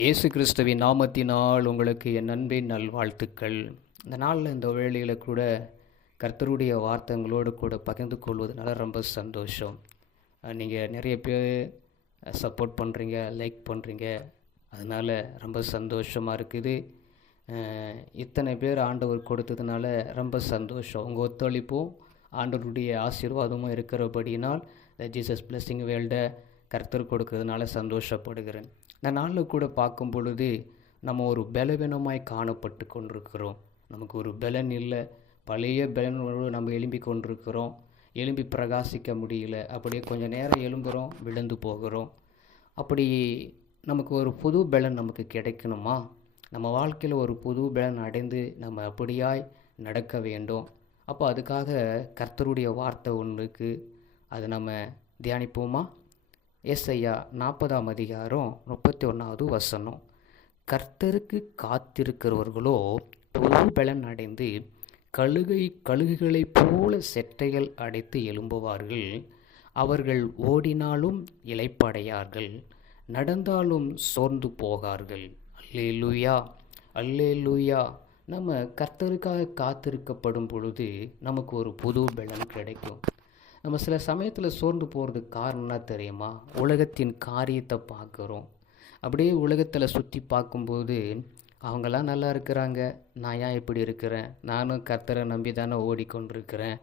இயேசு கிறிஸ்துவின் நாமத்தினால் உங்களுக்கு என் நண்பின் நல்வாழ்த்துக்கள். இந்த நாளில் இந்த வேளையில் கூட கர்த்தருடைய வார்த்தைங்களோடு கூட பகிர்ந்து கொள்வதனால ரொம்ப சந்தோஷம். நீங்கள் நிறைய பேர் சப்போர்ட் பண்ணுறீங்க லைக் பண்ணுறீங்க அதனால் ரொம்ப சந்தோஷமாக இருக்குது. இத்தனை பேர் ஆண்டவர் கொடுத்ததுனால ரொம்ப சந்தோஷம். உங்கள் ஒத்துழைப்பும் ஆண்டவருடைய ஆசீர்வாதமும் இருக்கிறபடியினால் ஜீசஸ் பிளஸ்ஸிங் வேல்டை கர்த்தர் கொடுக்கறதுனால சந்தோஷப்படுகிறேன். இந்த நாளில் கூட பார்க்கும் பொழுது நம்ம ஒரு பலவீனமாய் காணப்பட்டு கொண்டிருக்கிறோம். நமக்கு ஒரு பலன் இல்லை. பழைய பலனோடு நம்ம எழும்பி கொண்டிருக்கிறோம். எலும்பி பிரகாசிக்க முடியல. அப்படியே கொஞ்சம் நேரம் எலும்புகிறோம் விழுந்து போகிறோம். அப்படி நமக்கு ஒரு புது பலன் நமக்கு கிடைக்கணுமா? நம்ம வாழ்க்கையில் ஒரு புது பலன் அடைந்து நம்ம அப்படியாய் நடக்க வேண்டும். அப்போ அதுக்காக கர்த்தருடைய வார்த்தை ஒன்று இருக்குது அது நம்ம தியானிப்போமா? எஸ் ஐயா நாற்பதாம் அதிகாரம் முப்பத்தி ஒன்றாவது வசனம். கர்த்தருக்கு காத்திருக்கிறவர்களோ பொது பலன் அடைந்து கழுகை கழுகுகளைப் போல செட்டைகள் அடைத்து எழும்புவார்கள். அவர்கள் ஓடினாலும் இளைப்படையார்கள் நடந்தாலும் சோர்ந்து போகார்கள். அல்லே லூயா அல்லே லூயா நம்ம கர்த்தருக்காக காத்திருக்கப்படும் பொழுது நமக்கு ஒரு புது பலன் கிடைக்கும். நம்ம சில சமயத்தில் சோர்ந்து போகிறதுக்கு காரணம் என்ன தெரியுமா? உலகத்தின் காரியத்தை பார்க்குறோம். அப்படியே உலகத்தில் சுற்றி பார்க்கும்போது அவங்களாம் நல்லா இருக்கிறாங்க. நான் ஏன் இப்படி இருக்கிறேன்? நானும் கர்த்தரை நம்பி தானே ஓடிக்கொண்டிருக்கிறேன்.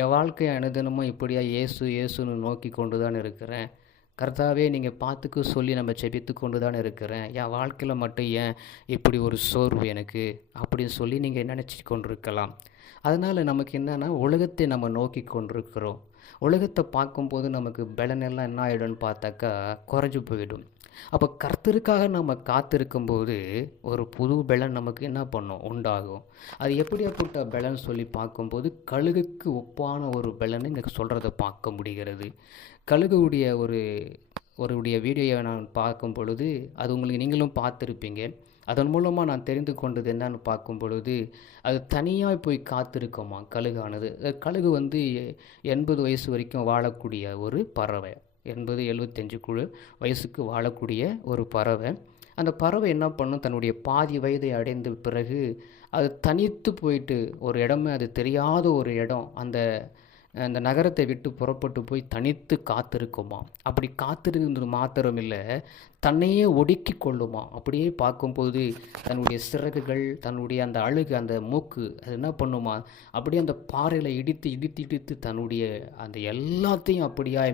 என் வாழ்க்கை அனுதினமும் இப்படியா இயேசு இயேசுன்னு நோக்கி கொண்டு தான் இருக்கிறேன். கர்த்தாவே நீங்கள் பார்த்துக்க சொல்லி நம்ம செபித்து கொண்டு தான் இருக்கிறேன். என் வாழ்க்கையில் மட்டும் ஏன் இப்படி ஒரு சோர்வு எனக்கு? அப்படின்னு சொல்லி நீங்கள் நினச்சி கொண்டிருக்கலாம். அதனால் நமக்கு என்னென்னா உலகத்தை நம்ம நோக்கி கொண்டிருக்கிறோம். உலகத்தை பார்க்கும்போது நமக்கு பலனெல்லாம் என்ன ஆகிடும்னு பார்த்தாக்கா குறைஞ்சி போயிடும். அப்போ கர்த்தருக்காக நம்ம காத்திருக்கும்போது ஒரு புது பலன் நமக்கு என்ன பண்ணும்? உண்டாகும். அது எப்படியாப்பட்ட பலன் சொல்லி பார்க்கும்போது கழுகுக்கு ஒப்பான ஒரு பலன் இங்கே சொல்கிறத பார்க்க முடிகிறது. கழுகுடைய ஒரு ஒருடைய வீடியோவை நான் பார்க்கும் பொழுது அது உங்களுக்கு நீங்களும் பார்த்துருப்பீங்க. அதன் மூலமாக நான் தெரிந்து கொண்டது என்னன்னு பார்க்கும் பொழுது அது தனியாக போய் காத்திருக்குமா? கழுகானது. கழுகு வந்து எண்பது வயசு வரைக்கும் வாழக்கூடிய ஒரு பறவை. எண்பது எழுபத்தஞ்சு குழு வயசுக்கு வாழக்கூடிய ஒரு பறவை. அந்த பறவை என்ன பண்ணும்? தன்னுடைய பாதி வயதை அடைந்த பிறகு அது தனித்து போயிட்டு ஒரு இடமே அது தெரியாத ஒரு இடம் அந்த அந்த நகரத்தை விட்டு புறப்பட்டு போய் தனித்து காத்திருக்குமா? அப்படி காத்திருந்தது மாத்திரம் இல்லை தன்னையே ஒடுக்கி கொள்ளுமா? அப்படியே பார்க்கும்போது தன்னுடைய சிறகுகள் தன்னுடைய அந்த அழுகு அந்த மூக்கு அது என்ன பண்ணுமா? அப்படியே அந்த பாறையில் இடித்து இடித்து இடித்து தன்னுடைய அந்த எல்லாத்தையும் அப்படியே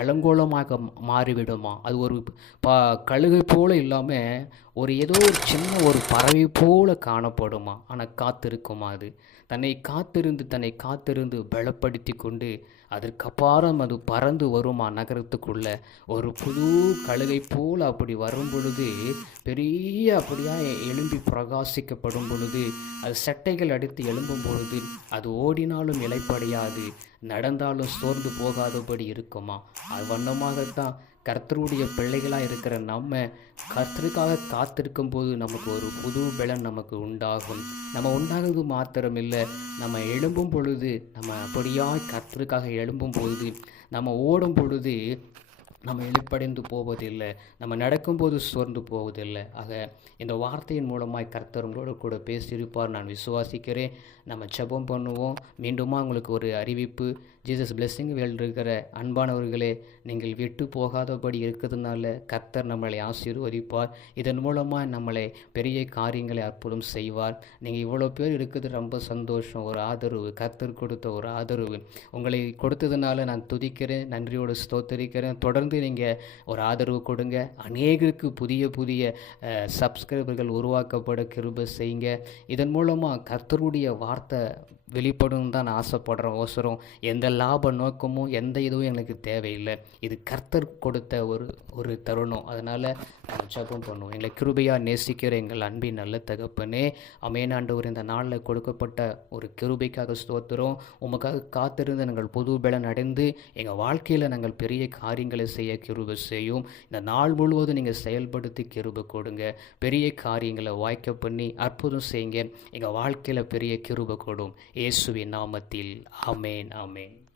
அலங்கோலமாக மாறிவிடுமா? அது ஒரு பா கழுகை போல இல்லாமல் ஒரு ஏதோ ஒரு சின்ன ஒரு பறவை போல காணப்படுமா? ஆனால் காத்திருக்குமா அது? தன்னை காத்திருந்து தன்னை காத்திருந்து பலப்படுத்தி கொண்டு அதற்கப்பாரம் அது பறந்து வருமா நகரத்துக்குள்ளே? ஒரு புது கழுகை போல் அப்படி வரும் பொழுது பெரிய அப்படியாக எழும்பி பிரகாசிக்கப்படும் பொழுது அது சட்டைகள் அடித்து எழும்பும் பொழுது அது ஓடினாலும் இலைப்படையாது நடந்தாலும் சோர்ந்து போகாதபடி இருக்குமா? அது வண்ணமாகத்தான் கர்த்தருடைய பிள்ளைகளாக இருக்கிற நம்ம கர்த்தருக்காக காத்திருக்கும் போது நமக்கு ஒரு புது பலன் நமக்கு உண்டாகும். நம்ம உண்டாகிறது மாத்திரம் இல்லை நம்ம எழும்பும் பொழுது நம்ம அப்படியா கர்த்தருக்காக எழும்பும் பொழுது நம்ம ஓடும் பொழுது நம்ம எழுப்படைந்து போவதில்லை நம்ம நடக்கும்போது சோர்ந்து போவதில்லை. ஆக இந்த வார்த்தையின் மூலமாய் கர்த்தர் உங்களோட கூட பேசியிருப்பார். நான் விசுவாசிக்கிறேன். நம்ம ஜெபம் பண்ணுவோம். மீண்டுமா உங்களுக்கு ஒரு அறிவிப்பு. ஜீசஸ் பிளெஸ்ஸிங் வேல் இருக்கிற அன்பானவர்களே நீங்கள் விட்டு போகாதபடி இருக்கிறதுனால கர்த்தர் நம்மளை ஆசீர்வதிப்பார். இதன் மூலமாக நம்மளை பெரிய காரியங்களை அற்புதம் செய்வார். நீங்கள் இவ்வளோ பேர் இருக்குது ரொம்ப சந்தோஷம். ஒரு ஆதரவு. கர்த்தர் கொடுத்த ஒரு ஆதரவு. உங்களை கொடுத்ததுனால நான் துதிக்கிறேன். நன்றியோடு ஸ்தோத்தரிக்கிறேன். தொடர்ந்து நீங்கள் ஒரு ஆதரவு கொடுங்க. அநேகருக்கு புதிய புதிய சப்ஸ்கிரைபர்கள் உருவாக்கப்பட கிருப செய்யுங்க. இதன் மூலமாக கர்த்தருடைய வார்த்தை வெளிப்படும் தான் நான் ஆசைப்படுறேன் ஓசரம் எந்த லாப நோக்கமும் எந்த இதுவும் எனக்கு தேவையில்லை. இது கர்த்தர் கொடுத்த ஒரு ஒரு தருணம். அதனால் ஜபம் பண்ணுவோம். எங்களை கிருபையாக நேசிக்கிற எங்கள் அன்பின் நல்ல தகப்பனே அமேனாண்டவர் இந்த நாளில் கொடுக்கப்பட்ட ஒரு கிருபைக்காக ஸ்தோத்திரம். உமக்காக காத்திருந்து நாங்கள் புது பலன் அடைந்து எங்கள் வாழ்க்கையில் நாங்கள் பெரிய காரியங்களை செய்ய கிருபை செய்யும். இந்த நாள் முழுவதும் நீங்கள் செயல்படுத்தி கிருபை கொடுங்க. பெரிய காரியங்களை வாய்க்க பண்ணி அற்புதம் செய்யுங்க. எங்கள் வாழ்க்கையில் பெரிய கிருபை கொடும். இயேசுவின் நாமத்தில். அமேன் அமேன்